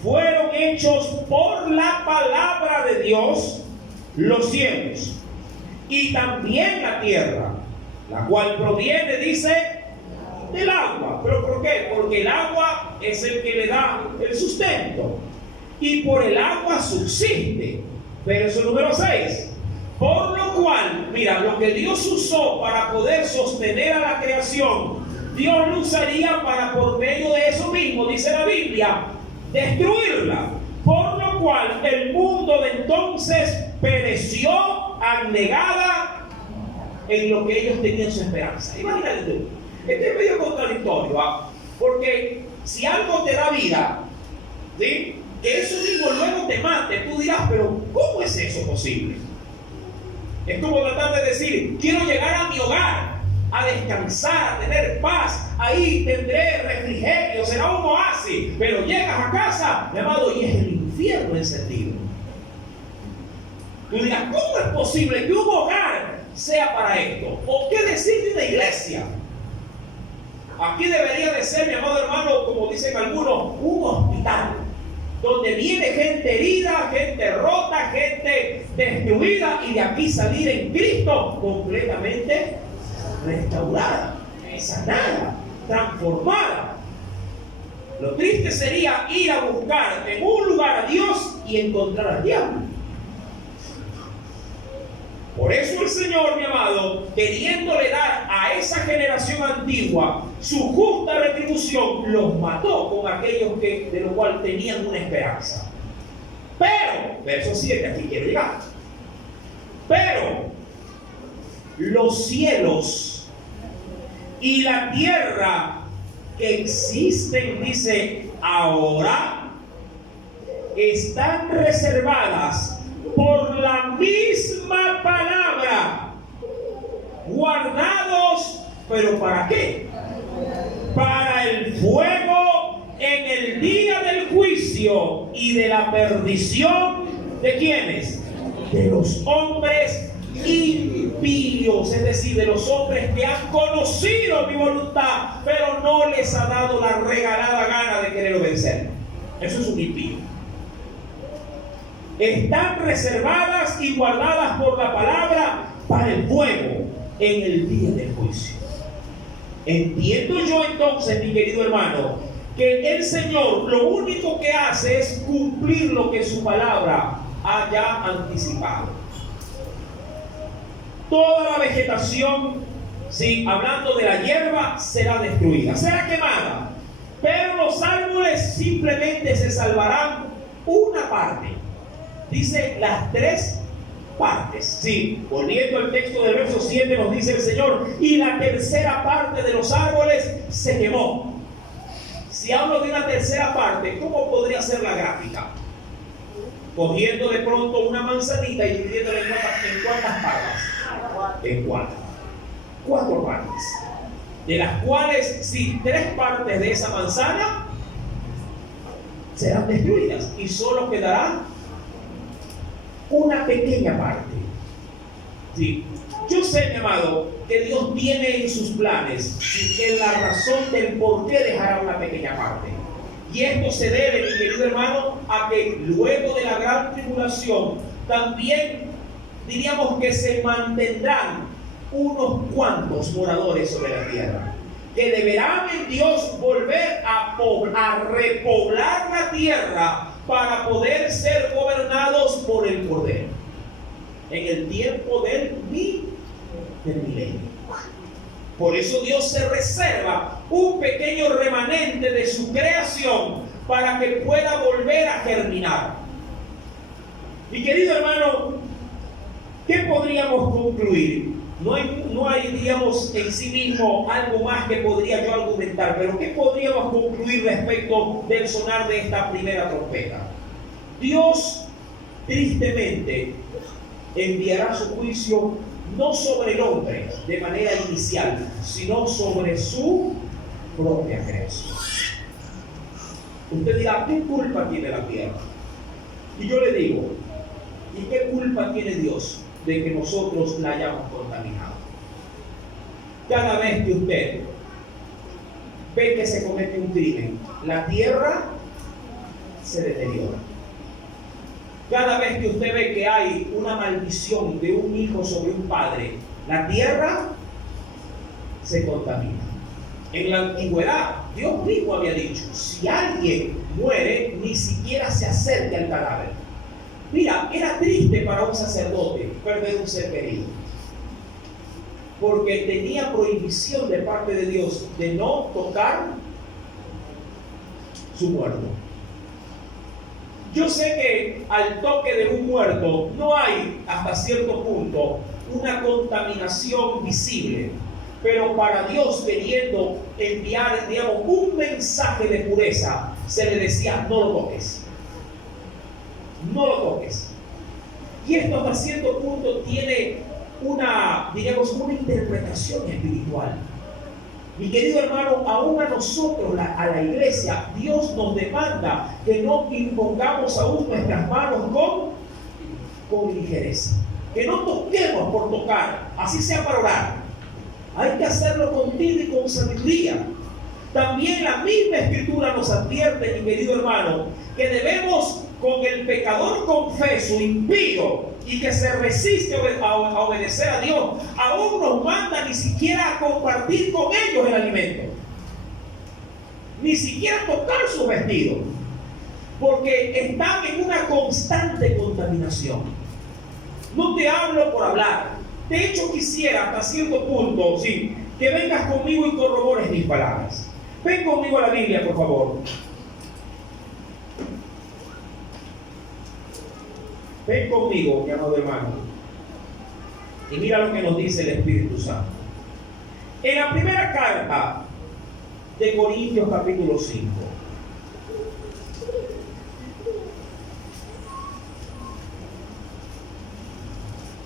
fueron hechos por la palabra de Dios los cielos y también la tierra, la cual proviene, dice, del agua. ¿Pero por qué? Porque el agua es el que le da el sustento y por el agua subsiste. Verso número 6. Por lo cual, mira, lo que Dios usó para poder sostener a la creación, Dios lo usaría para, por medio de eso mismo, dice la Biblia, destruirla. Por lo cual el mundo de entonces pereció anegada en lo que ellos tenían su esperanza. Imagínate tú, este es medio contradictorio, porque si algo te da vida, ¿sí?, que eso mismo luego te mate, tú dirás, pero ¿cómo es eso posible? Es como tratar de decir, quiero llegar a mi hogar, a descansar, a tener paz, ahí tendré refrigerio, será un oasis, pero llegas a casa, mi amado, y es el infierno encendido. Tú dirás, ¿cómo es posible que un hogar sea para esto? ¿O qué decir de una iglesia? Aquí debería de ser, mi amado hermano, como dicen algunos, un hospital, donde viene gente herida, gente rota, gente destruida, y de aquí salir en Cristo completamente restaurada, sanada, transformada. Lo triste sería ir a buscar en un lugar a Dios y encontrar al diablo. Por eso el Señor, mi amado, queriéndole dar a esa generación antigua su justa retribución, los mató con aquellos que, de los cuales tenían una esperanza. Pero, verso 7, aquí quiero llegar. Pero los cielos y la tierra que existen, dice, ahora, están reservadas por la misma palabra, guardados, ¿pero para qué? Para el fuego en el día del juicio y de la perdición, ¿de quiénes? De los hombres impíos, es decir, de los hombres que han conocido mi voluntad, pero no les ha dado la regalada gana de querer obedecer. Eso es un impío. Están reservadas y guardadas por la palabra para el fuego en el día del juicio. Entiendo yo entonces, mi querido hermano, que el Señor lo único que hace es cumplir lo que su palabra haya anticipado. Toda la vegetación, sí, hablando de la hierba, será destruida, será quemada, pero los árboles simplemente se salvarán una parte. Dice las 3 partes. Sí, volviendo al texto del verso 7 nos dice el Señor, y la tercera parte de los árboles se quemó. Si hablo de una tercera parte, ¿cómo podría ser la gráfica? Cogiendo de pronto una manzanita y dividiéndola en cuántas partes. En 4 partes, de las cuales si 3 partes de esa manzana serán destruidas y solo quedará una pequeña parte. Sí. Yo sé, mi amado, que Dios tiene en sus planes en la razón del por qué dejará una pequeña parte. Y esto se debe, mi querido hermano, a que luego de la gran tribulación también diríamos que se mantendrán unos cuantos moradores sobre la tierra, que deberán en Dios volver a repoblar la tierra para poder ser gobernados por el Cordero en el tiempo del milenio. Por eso Dios se reserva un pequeño remanente de su creación para que pueda volver a germinar. Mi querido hermano, ¿qué podríamos concluir? No hay, digamos, en sí mismo algo más que podría yo argumentar, pero ¿qué podríamos concluir respecto del sonar de esta primera trompeta? Dios, tristemente, enviará su juicio no sobre el hombre de manera inicial, sino sobre su propia creación. Usted dirá, ¿qué culpa tiene la tierra? Y yo le digo, ¿y qué culpa tiene Dios de que nosotros la hayamos contaminado? Cada vez que usted ve que se comete un crimen, la tierra se deteriora. Cada vez que usted ve que hay una maldición de un hijo sobre un padre, la tierra se contamina. En la antigüedad, Dios mismo había dicho, si alguien muere, ni siquiera se acerque al cadáver. Mira, era triste para un sacerdote perder un ser querido, porque tenía prohibición de parte de Dios de no tocar su muerto. Yo sé que al toque de un muerto no hay, hasta cierto punto, una contaminación visible, pero para Dios, queriendo enviar, digamos, un mensaje de pureza, se le decía, no lo toques. No lo toques. Y esto hasta cierto punto tiene una interpretación espiritual. Mi querido hermano, aún a nosotros, a la iglesia, Dios nos demanda que no impongamos aún nuestras manos con ligereza. Que no toquemos por tocar, así sea para orar. Hay que hacerlo con tino y con sabiduría. También la misma Escritura nos advierte, mi querido hermano, que debemos con el pecador confeso, impío, y que se resiste a obedecer a Dios, aún nos manda ni siquiera a compartir con ellos el alimento, ni siquiera tocar sus vestidos, porque están en una constante contaminación. No te hablo por hablar. De hecho, quisiera hasta cierto punto, sí, que vengas conmigo y corrobores mis palabras. Ven conmigo a la Biblia, por favor. Ven conmigo, mi amado hermano, y mira lo que nos dice el Espíritu Santo. En la primera carta de Corintios, capítulo 5,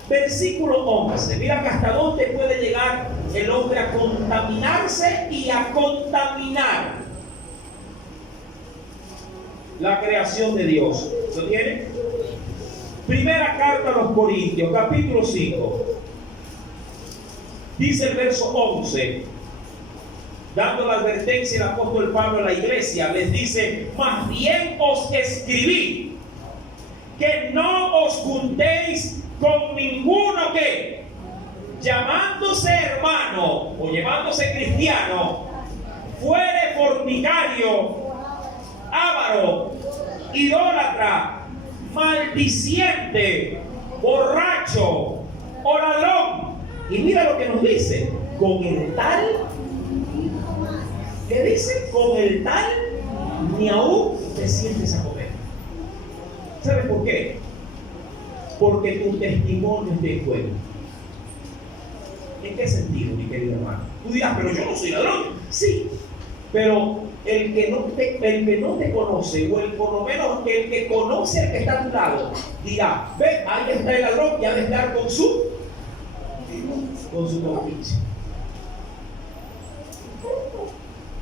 versículo 11. Mira que hasta dónde puede llegar el hombre a contaminarse y a contaminar la creación de Dios. ¿Lo tiene? Primera carta a los Corintios, capítulo 5. Dice el verso 11, dando la advertencia el apóstol Pablo a la iglesia, les dice, más bien os escribí que no os juntéis con ninguno que, llamándose hermano o llamándose cristiano, fuere fornicario, avaro, idólatra, maldiciente, borracho o ladrón. Y mira lo que nos dice: con el tal, ¿qué dice? Con el tal ni aún te sientes a comer. ¿Sabes por qué? Porque tu testimonio es de fuego. ¿En qué sentido, mi querido hermano? Tú dirás, pero yo no soy ladrón. Sí, pero el que no te conoce, o por lo menos el que conoce al que está a tu lado, dirá: ve, ahí está el ladrón, ya de estar con su compinche.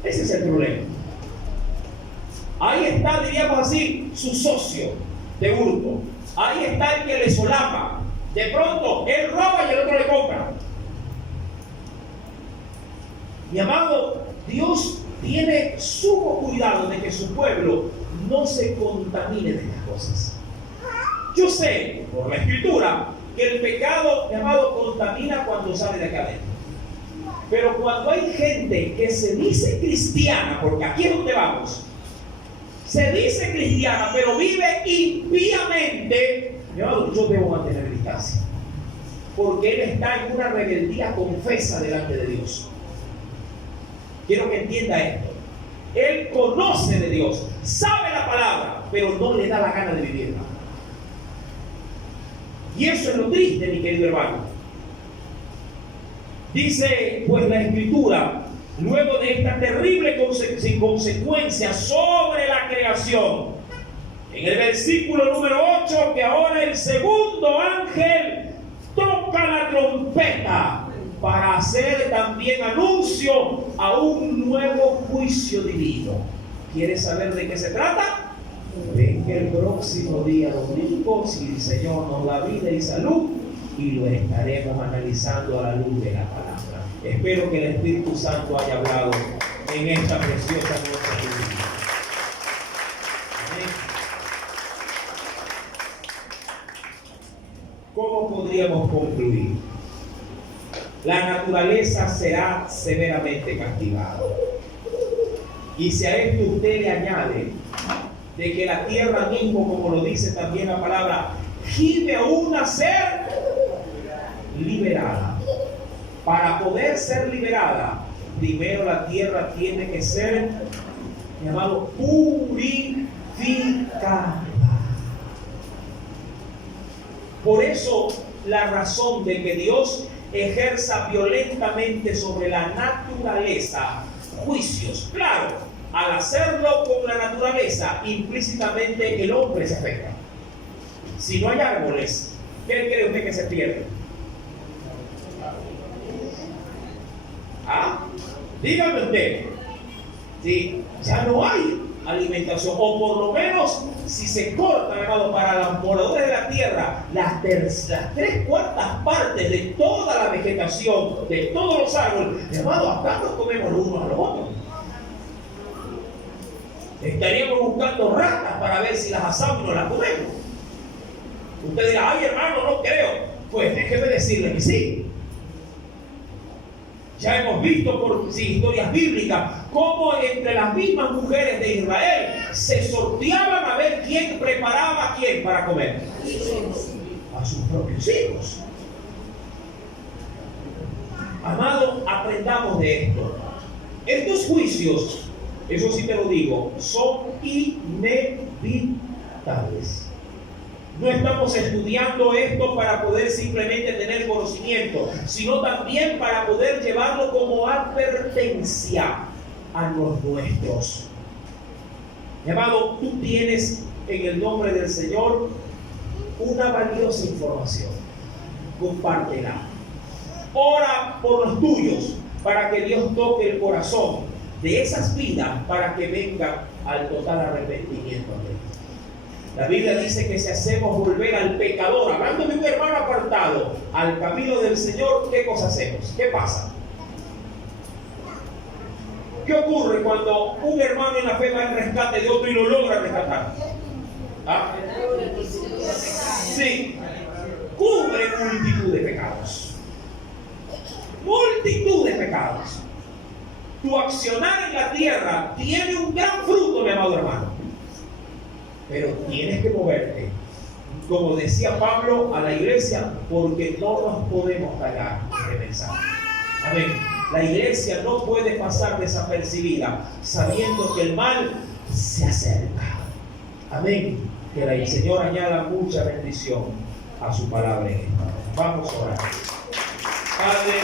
Ese es el problema. Ahí está, diríamos así, su socio de hurto. Ahí está el que le solapa. De pronto, él roba y el otro le compra. Mi amado, Dios tiene sumo cuidado de que su pueblo no se contamine de estas cosas. Yo sé, por la Escritura, que el pecado, mi amado, contamina cuando sale de acá adentro. Pero cuando hay gente que se dice cristiana, porque aquí es donde vamos, se dice cristiana, pero vive impíamente, mi amado, yo debo mantener distancia. Porque él está en una rebeldía confesa delante de Dios. Quiero que entienda esto. Él conoce de Dios, sabe la palabra, pero no le da la gana de vivirla. Y eso es lo triste, mi querido hermano. Dice pues la Escritura, luego de esta terrible consecuencia sobre la creación, en el versículo número 8, que ahora el segundo ángel toca la trompeta para hacer también anuncio a un nuevo juicio divino. ¿Quieres saber de qué se trata? Ven que el próximo día domingo, si el Señor nos da vida y salud, y lo estaremos analizando a la luz de la palabra. Espero que el Espíritu Santo haya hablado en esta preciosa noche de vida. Amén. ¿Cómo podríamos concluir? La naturaleza será severamente castigada. Y si a esto usted le añade de que la tierra mismo, como lo dice también la palabra, gime aún a ser liberada. Para poder ser liberada, primero la tierra tiene que ser, llamado, purificada. Por eso la razón de que Dios ejerza violentamente sobre la naturaleza juicios. Claro, al hacerlo con la naturaleza, implícitamente el hombre se afecta. Si no hay árboles, ¿qué cree usted que se pierde? ¿Ah? Dígame usted. Sí, ya no hay alimentación, o por lo menos si se cortan, hermano, para los moradores de la tierra, las 3/4 partes de toda la vegetación, de todos los árboles, hermano, acá nos comemos los unos a los otros. Estaríamos buscando ratas para ver si las asamos y no las comemos. Usted dirá: ay, hermano, no creo. Pues déjeme decirle que sí. Ya hemos visto por historias bíblicas cómo entre las mismas mujeres de Israel se sorteaban a ver quién preparaba a quién para comer. A sus propios hijos. Amado, aprendamos de esto. Estos juicios, eso sí te lo digo, son inevitables. No estamos estudiando esto para poder simplemente tener conocimiento, sino también para poder llevarlo como advertencia a los nuestros. Mi amado, tú tienes en el nombre del Señor una valiosa información. Compártela. Ora por los tuyos para que Dios toque el corazón de esas vidas para que vengan al total arrepentimiento de Dios. La Biblia dice que si hacemos volver al pecador, hablando de un hermano apartado, al camino del Señor, ¿qué cosa hacemos? ¿Qué pasa? ¿Qué ocurre cuando un hermano en la fe va al rescate de otro y lo logra rescatar? ¿Ah? Sí, cubre multitud de pecados. Multitud de pecados. Tu accionar en la tierra tiene un gran fruto, mi amado hermano. Pero tienes que moverte. Como decía Pablo a la iglesia, porque no nos podemos callar de mensaje. Amén. La iglesia no puede pasar desapercibida sabiendo que el mal se acerca. Amén. Que el Señor añada mucha bendición a su palabra. Vamos a orar. Padre,